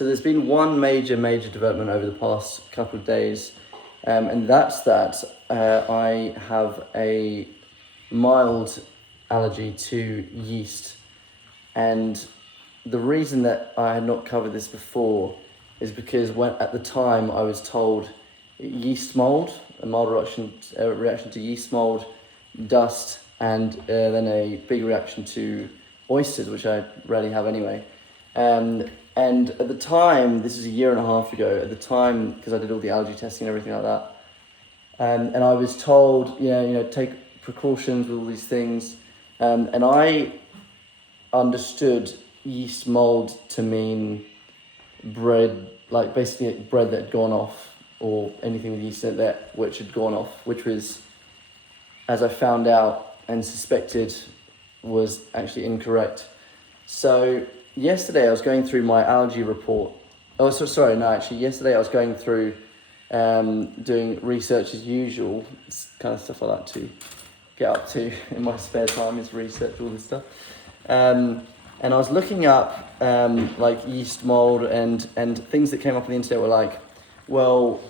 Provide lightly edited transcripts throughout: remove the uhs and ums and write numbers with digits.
So there's been one major development over the past couple of days, and that's that I have a mild allergy to yeast. And the reason that I had not covered this before is because at the time I was told yeast mold, a mild reaction to yeast mold, dust, and then a big reaction to oysters, which I rarely have anyway. And at the time, this was a year and a half ago, at the time, because I did all the allergy testing and everything like that, and I was told, take precautions with all these things, and I understood yeast mold to mean bread, like basically bread that had gone off, or anything with yeast in it which had gone off, which was, as I found out and suspected, was actually incorrect. So yesterday I was going through my allergy report. Yesterday I was going through doing research as usual. It's kind of stuff I like to get up to in my spare time, is research all this stuff. And I was looking up like yeast mold, and things that came up on the internet were like, well,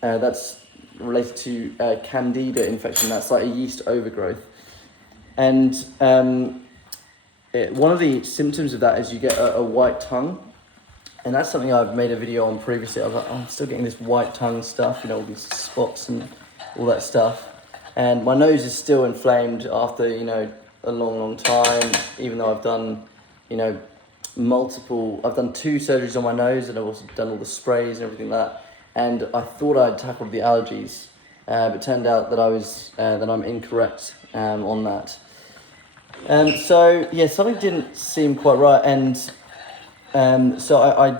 that's related to Candida infection. That's like a yeast overgrowth. And one of the symptoms of that is you get a white tongue. And that's something I've made a video on previously. I was like, oh, I'm still getting this white tongue stuff, all these spots and all that stuff. And my nose is still inflamed after, a long time, even though I've done, I've done 2 surgeries on my nose, and I've also done all the sprays and everything like that. And I thought I'd tackled the allergies, but it turned out that I'm incorrect on that. Something didn't seem quite right, and so I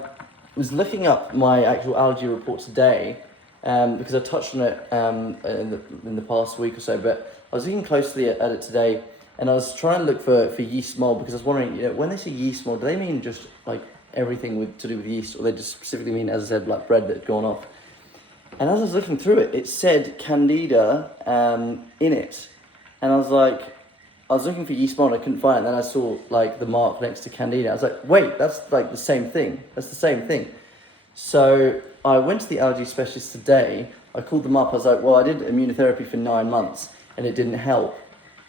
was looking up my actual allergy report today, because I touched on it in the past week or so, but I was looking closely at it today, and I was trying to look for yeast mold, because I was wondering, when they say yeast mold, do they mean just like everything to do with yeast, or they just specifically mean, as I said, like bread that had gone off? And as I was looking through it, it said Candida in it, and I was looking for yeast mold, I couldn't find it, and then I saw like the mark next to Candida. I was like, wait, that's like the same thing. That's the same thing. So I went to the allergy specialist today. I called them up. I was like, well, I did immunotherapy for 9 months and it didn't help.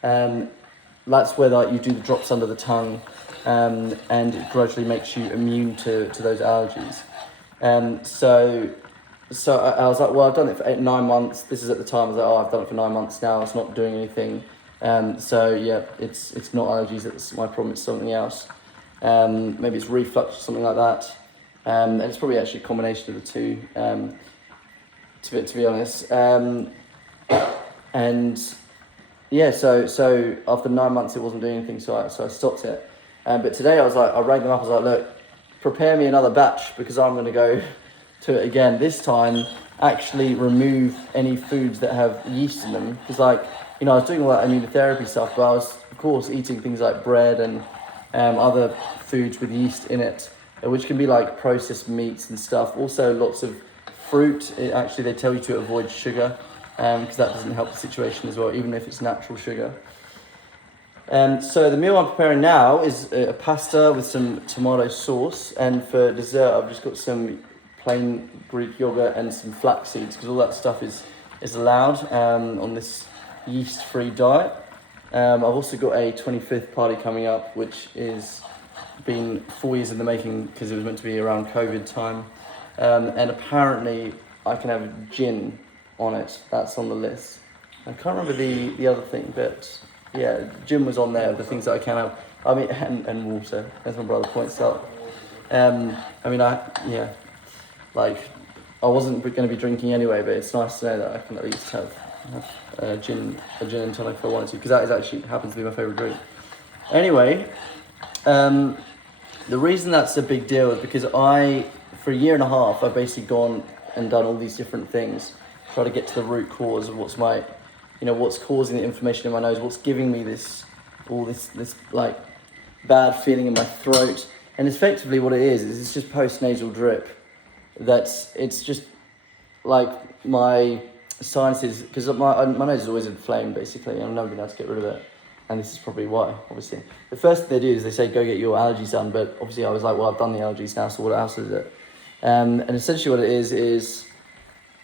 That's where you do the drops under the tongue, and it gradually makes you immune to those allergies. So I was like, well, I've done it for 9 months. This is at the time. I was like, oh, I've done it for 9 months now. It's not doing anything. It's not allergies that's my problem, it's something else. Maybe it's reflux or something like that. And it's probably actually a combination of the two, to be honest. So after 9 months it wasn't doing anything, so I stopped it. But today I rang them up, I was like, look, prepare me another batch, because I'm going to go to it again. This time, actually remove any foods that have yeast in them, because I was doing all that immunotherapy stuff, but I was, of course, eating things like bread and other foods with yeast in it, which can be like processed meats and stuff. Also, lots of fruit. They tell you to avoid sugar, because that doesn't help the situation as well, even if it's natural sugar. So the meal I'm preparing now is a pasta with some tomato sauce, and for dessert I've just got some plain Greek yogurt and some flax seeds, because all that stuff is allowed on this yeast-free diet. I've also got a 25th party coming up, which is been 4 years in the making, because it was meant to be around COVID time. And apparently I can have gin on it. That's on the list. I can't remember the other thing, but yeah, gin was on there, the things that I can have. I mean, and water, as my brother points out. I wasn't going to be drinking anyway, but it's nice to know that I can at least have a gin and tonic if I wanted to, because that actually happens to be my favourite drink. Anyway, the reason that's a big deal is because for a year and a half, I've basically gone and done all these different things, try to get to the root cause of what's causing the inflammation in my nose, what's giving me this like bad feeling in my throat. And effectively what it is it's just post-nasal drip. It's just like my sinuses, because my nose is always inflamed basically, and I've never been able to get rid of it. And this is probably why, obviously. The first thing they do is they say, go get your allergies done, but obviously I was like, well, I've done the allergies now, so what else is it? And essentially what it is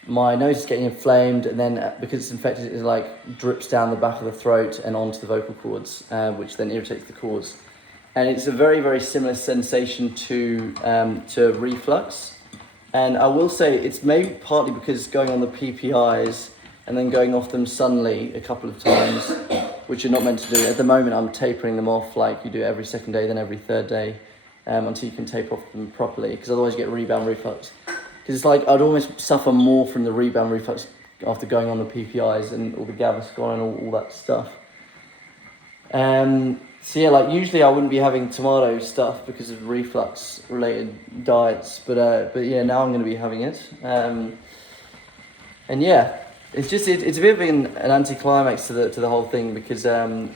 my nose is getting inflamed, and then because it's infected, it like drips down the back of the throat and onto the vocal cords, which then irritates the cords. And it's a very, very similar sensation to reflux. And I will say it's maybe partly because going on the PPIs and then going off them suddenly a couple of times, which you're not meant to do. At the moment, I'm tapering them off like you do every second day, then every third day, until you can taper off them properly, because otherwise you get rebound reflux. Because it's like I'd almost suffer more from the rebound reflux after going on the PPIs and all the Gaviscon and all that stuff. So yeah, like usually I wouldn't be having tomato stuff because of reflux related diets, but yeah, now I'm going to be having it. And yeah, it's a bit of an anticlimax to the whole thing, because and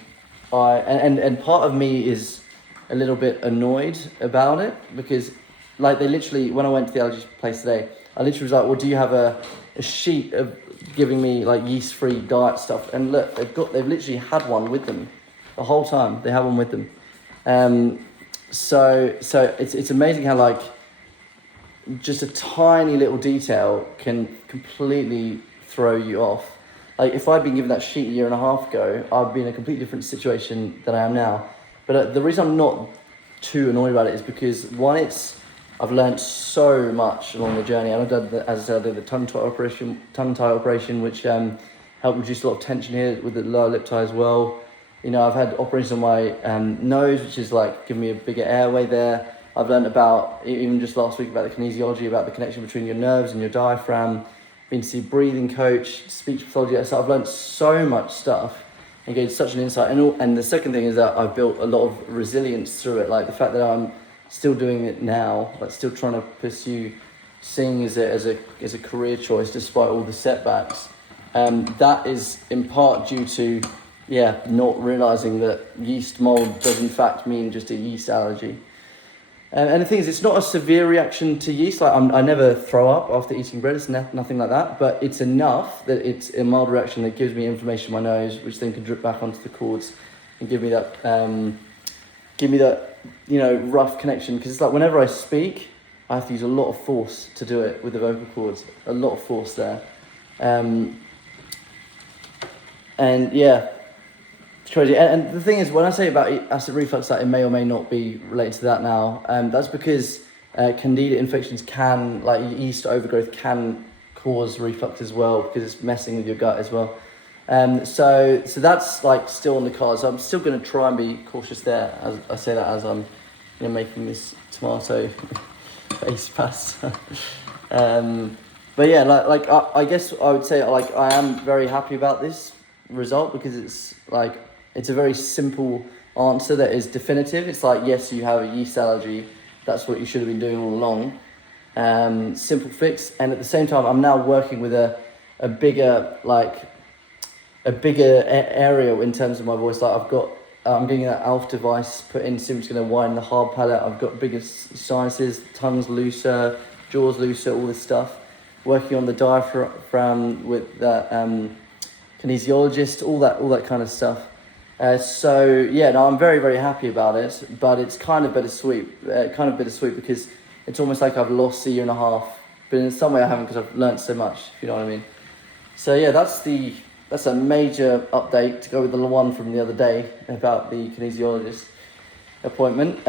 part of me is a little bit annoyed about it, because like they literally, when I went to the allergy place today, I literally was like, well, do you have a sheet of giving me like yeast-free diet stuff? And look, they've literally had one with them the whole time. They have one with them. So it's amazing how like just a tiny little detail can completely throw you off. Like if I'd been given that sheet a year and a half ago, I'd be in a completely different situation than I am now. But the reason I'm not too annoyed about it is because I've learned so much along the journey. And as I said, I did the tongue tie operation, which helped reduce a lot of tension here with the lower lip tie as well. You know, I've had operations on my nose, which is like giving me a bigger airway there. I've learned about, even just last week, about the kinesiology, about the connection between your nerves and your diaphragm. Been to see a breathing coach, speech pathology. So I've learned so much stuff and gained such an insight. And the second thing is that I've built a lot of resilience through it. Like the fact that I'm still doing it now, like still trying to pursue singing as a career choice despite all the setbacks. That is in part due to not realising that yeast mould does in fact mean just a yeast allergy. And the thing is, it's not a severe reaction to yeast. Like I never throw up after eating bread. It's nothing like that. But it's enough that it's a mild reaction that gives me inflammation in my nose, which then can drip back onto the cords and give me that rough connection. Because it's like whenever I speak, I have to use a lot of force to do it with the vocal cords. A lot of force there. And yeah. Crazy. And the thing is, when I say about acid reflux, that it may or may not be related to that now, that's because Candida infections can, like yeast overgrowth, can cause reflux as well, because it's messing with your gut as well. So that's like still on the cards. I'm still going to try and be cautious there. As I say that as I'm making this tomato paste pasta. But yeah, like I guess I would say like I am very happy about this result, because it's a very simple answer that is definitive. It's like, yes, you have a yeast allergy. That's what you should have been doing all along. Simple fix. And at the same time, I'm now working with a bigger area in terms of my voice. Like I'm getting that ALF device put in, so it's going to widen the hard palate. I've got bigger sizes, tongue's looser, jaw's looser, all this stuff. Working on the diaphragm with that kinesiologist, all that kind of stuff. I'm very, very happy about it, but it's kind of bittersweet because it's almost like I've lost a year and a half, but in some way I haven't, because I've learned so much, if you know what I mean. So yeah, that's a major update to go with the one from the other day about the kinesiologist appointment.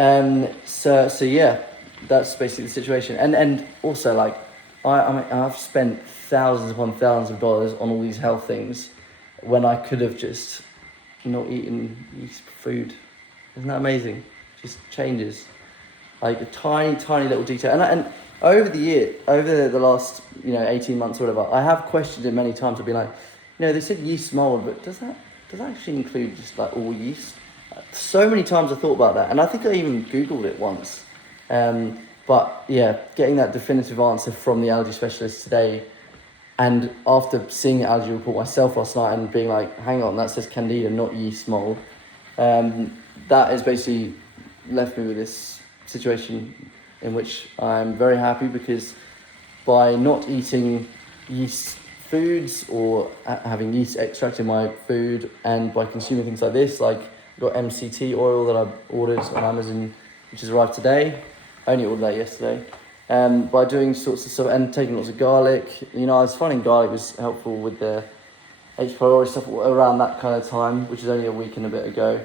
So yeah, that's basically the situation. And also like, I've spent thousands upon thousands of dollars on all these health things when I could have just not eaten yeast food. Isn't that amazing? Just changes, like a tiny little detail. And over the last 18 months or whatever, I have questioned it many times. I've been like, they said yeast mold, but does that actually include just like all yeast? So many times I thought about that, and I think I even Googled it once. But yeah, getting that definitive answer from the allergy specialist today, and after seeing the allergy report myself last night and being like, hang on, that says Candida, not yeast mold, that has basically left me with this situation in which I'm very happy, because by not eating yeast foods or having yeast extract in my food, and by consuming things like this, like I've got MCT oil that I ordered on Amazon, which has arrived today. I only ordered that yesterday. by doing sorts of stuff and taking lots of garlic. You know, I was finding garlic was helpful with the H. pylori stuff around that kind of time, which is only a week and a bit ago.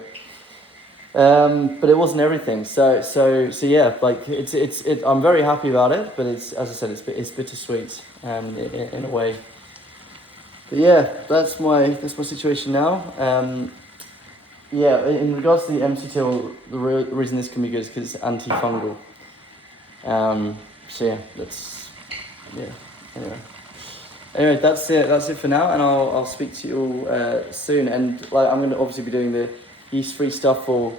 But it wasn't everything. So yeah, like I'm very happy about it, but it's, as I said, it's bittersweet, in a way. But yeah, that's my situation now. Yeah, in regards to the MCT oil, the reason this can be good is because it's antifungal. So yeah, anyway, that's it for now, and I'll speak to you all soon. And like, I'm going to obviously be doing the yeast-free stuff for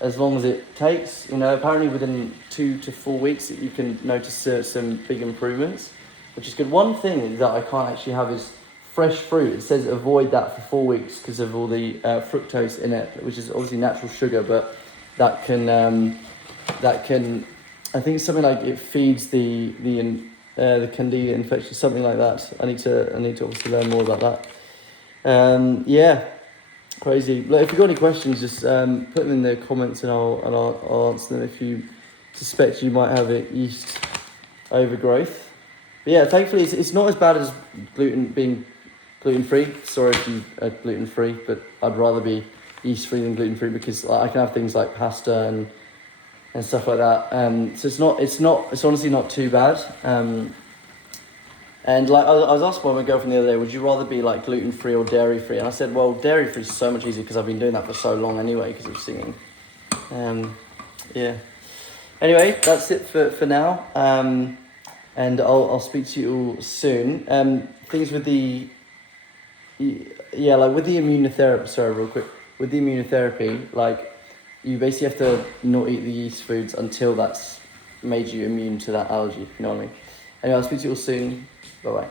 as long as it takes. You know, apparently within 2 to 4 weeks you can notice some big improvements, which is good. One thing that I can't actually have is fresh fruit. It says avoid that for 4 weeks because of all the fructose in it, which is obviously natural sugar, but that can I think it's something like it feeds the Candida infection, something like that. I need to obviously learn more about that. Yeah, crazy. Look, if you've got any questions, just put them in the comments and I'll answer them. If you suspect you might have a yeast overgrowth. But yeah, thankfully it's not as bad as being gluten-free. Sorry if you are gluten-free, but I'd rather be yeast-free than gluten-free because I can have things like pasta and stuff like that. So it's honestly not too bad. And like I was asked by my girlfriend the other day, would you rather be like gluten-free or dairy-free? And I said, well, dairy-free is so much easier because I've been doing that for so long anyway because of singing. Yeah. Anyway, that's it for now. And I'll speak to you all soon. Things with the with the immunotherapy. Sorry, real quick. With the immunotherapy, like you basically have to not eat the yeast foods until that's made you immune to that allergy. You know what I mean? Anyway, I'll speak to you all soon. Bye bye.